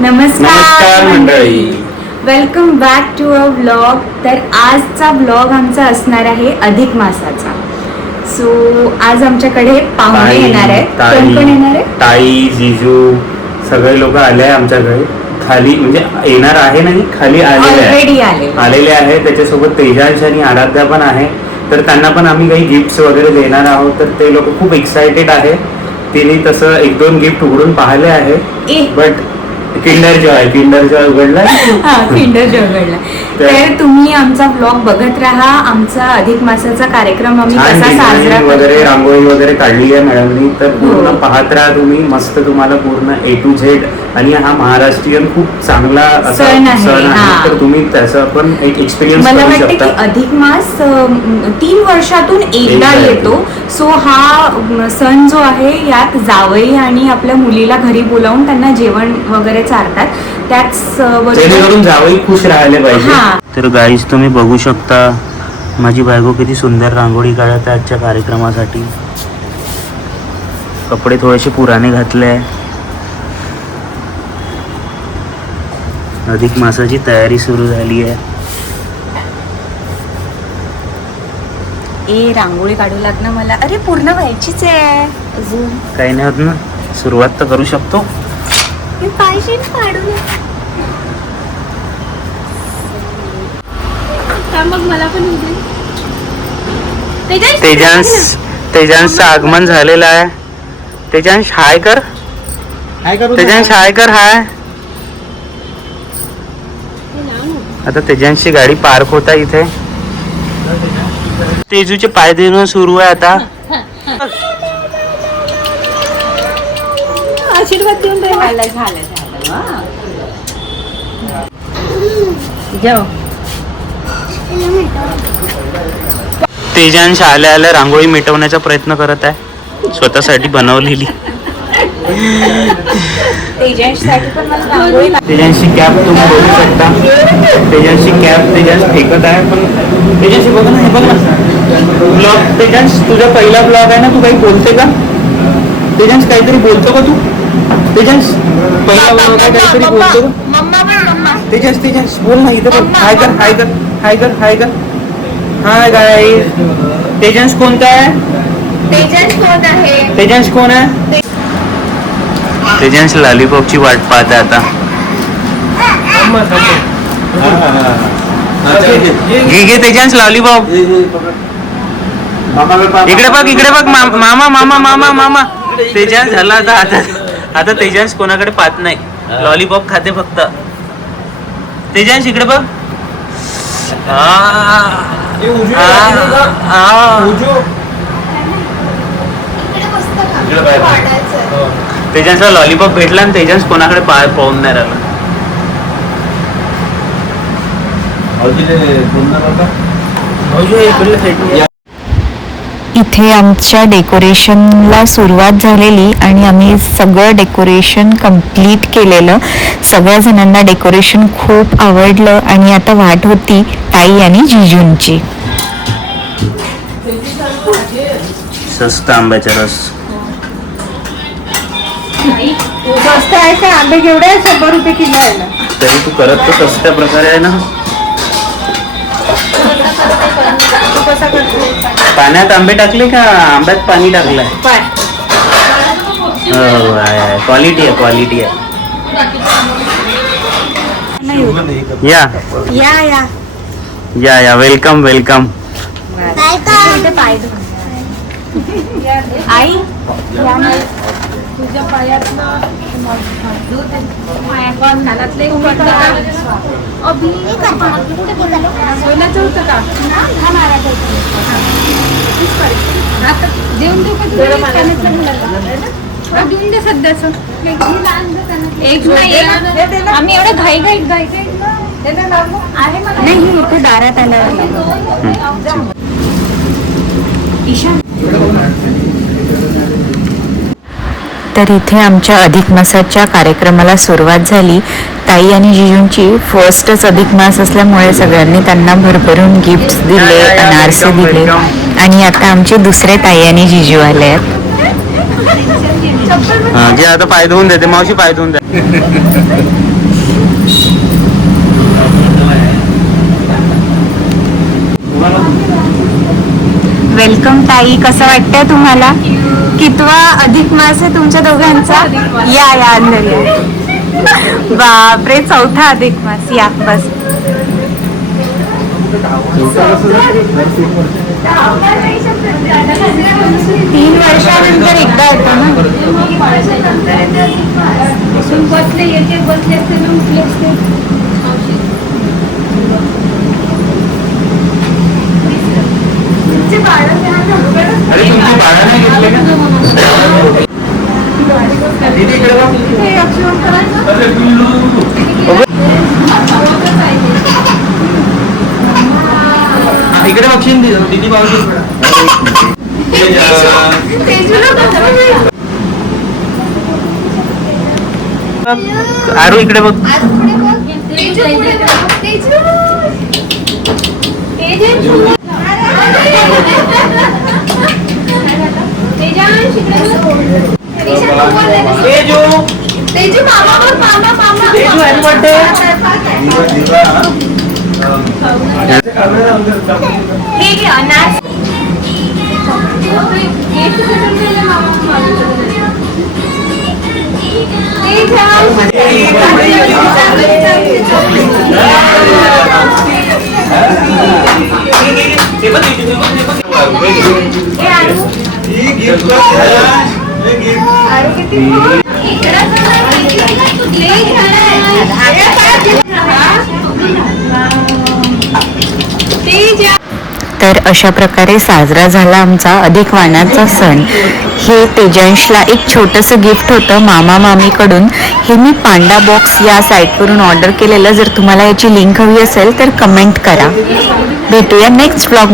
नमस्कार मंडळी, welcome back to a vlog. तर आजचा व्लॉग आमचा असणार आहे अधिक मासाचा. सो आज आमच्याकडे पाहुणे येणार आहेत. कोण कोण येणार आहे? ताई, जिजू सगळे लोक आले आहे आमच्याकडे. खाली म्हणजे येणार आहे नाही, खाली ऑलरेडी आलेले आहे. त्याच्यासोबत तेजांश आणि आराध्या पण आहे. तर त्यांना पण आम्ही काही गिफ्ट्स वगैरे देणार आहोत. तर ते लोक खूप एक्सायटेड आहे. तिने तसं 1-2 गिफ्ट उघडून पाहिले आहे. बट किंडर जॉय उघडला. तर तुम्ही आमचा व्लॉग बघत राहा. आमचा अधिक मासाचा कार्यक्रम आम्ही कसा साजरा वगैरे रांगोळी वगैरे काढली आहे मॅडमनी. तर पूर्ण पाहत राहा तुम्ही. मस्त तुम्हाला पूर्ण A to Z. आणि हा महाराष्ट्रीयन खूप चांगला असा सण आहे. तर तुम्ही त्याचा पण एक एक्सपिरियन्स मला करू वाटतं शकता. की अधिक मास 3 वर्षातून एकदा येतो. सो हा सण जो आहे यात जावई आणि आपल्या मुलीला घरी बोलावून त्यांना जेवण वगैरे चारतात. त्याच जेणेकरून जावई खुश राहिले पाहिजे. तर गाईज तुम्ही बघू शकता माझी बायको किती सुंदर रांगोळी काढत आहे आजच्या कार्यक्रमासाठी. कपडे थोडेसे पुराने घातले. अधिक मासाची तयारी सुरू झाली आहे. रांगोळी काढू लागणं मला. अरे पूर्ण व्हायचीच आहे अजून. काही नाही होत ना, सुरुवात तर करू शकतो. पाहिजे काढू मग मला पण तेजांशचं आगमन झालेलं आहे. तेजांश हाय कर. तेजांश हाय कर. हाय. आता तेजांशची गाडी पार्क होता इथे. तेजूचे पाय देणं सुरू आहे आता. आशीर्वाद देऊन जाऊ. तेजांश आल्या आल्या रांगोळी मिटवण्याचा प्रयत्न करत आहे, स्वतःसाठी बनवलेली. तेजांशची कॅप तुम्ही बघू शकता. तेजांशची कॅप तेजांश फेकत आहे. पण तेजांश बघ ना, हे बघ ना ब्लॉग. तेजांश तुझा पहिला ब्लॉग आहे ना, तू काही बोलते का? तेजांश काहीतरी बोलतो का तू? तेजांश पहिला ब्लॉग आहे, काहीतरी बोलतो का? तेजांश बोल ना. इथं बघ. हाय कर. Hi guys. तेजांश कोणता आहे? तेजांश कोण आहे? तेजांश लॉलीपॉपची वाट पाहते आता. घे तेजांश लॉलीपॉप. इकडे बघ मामा. तेजांश झाला आता तेजांश कोणाकडे पाहत नाही, लॉलीपॉप खाते फक्त. तेजांश इकडे बघ. तेजांशला लॉलीपॉप भेटला आणि तेजांश कोणाकडे पाहून नाही राहिला. इथे आमच्या डेकोरेशनला सुरुवात झालेली आणि आम्ही सगळं डेकोरेशन कंप्लीट केलेलं. सगळ्या जणांना डेकोरेशन खूप आवडलं आणि आता वाट होती ताई आणि जिजूंची. स्वस्त आंब्याचा रस. स्वस्त आहे का? आंबे केवढे आहे? 100 रुपये किलो आहे ना. तरी तू करत तर सस्त्या प्रकारे आहे ना. पाण्यात आंबे टाकले का आंब्यात पाणी टाकलंय? क्वालिटी आहे. या वेलकम. आई तुझ्या पायात सोन्याचं होतं का? आता देऊन देऊ का? देऊन दे सध्याचं. आम्ही एवढं घाई आहे मला. नाही, इथे दारात आल्यावर तर इथे आमच्या अधिक मासाच्या कार्यक्रमाला सुरुवात झाली. ताई आणि जिजूंची फर्स्टच अधिक मास असल्यामुळे सगळ्यांनी त्यांना भरभरून गिफ्ट्स दिले, अनारसे दिले. आणि आता आमचे दुसरे ताई आणि जिजू आले आहेत. आता पाय धुवून देते मावशी, पाय धुवून द्या. वेलकम ताई. कसं वाटतंय तुम्हाला? कितवा अधिक मास आहे तुमच्या दोघांचा? या या अंदर या. बापरे, चौथा अधिक मास. या बस. 3 वर्षानंतर एकदा येतो ना. बसले येते बसले असते मी उठले असते. अरे तुमची भाडं नाही घेतले का? दीदी इकडे बघ. इकडे बघशील दीदी बाजू. आरू इकडे बघ. Teju happy birthday. हे घे अनार. तर अशा प्रकारे साजरा झाला आमचा अधिक वाणाचा सण. हे तेजांशला एक छोटंसं गिफ्ट होतं मामा मामीकडून. हे मी पांडा बॉक्स या साईटवरून ऑर्डर केलेलं. जर तुम्हाला याची लिंक हवी असेल तर कमेंट करा. भेटूया नेक्स्ट व्लॉग.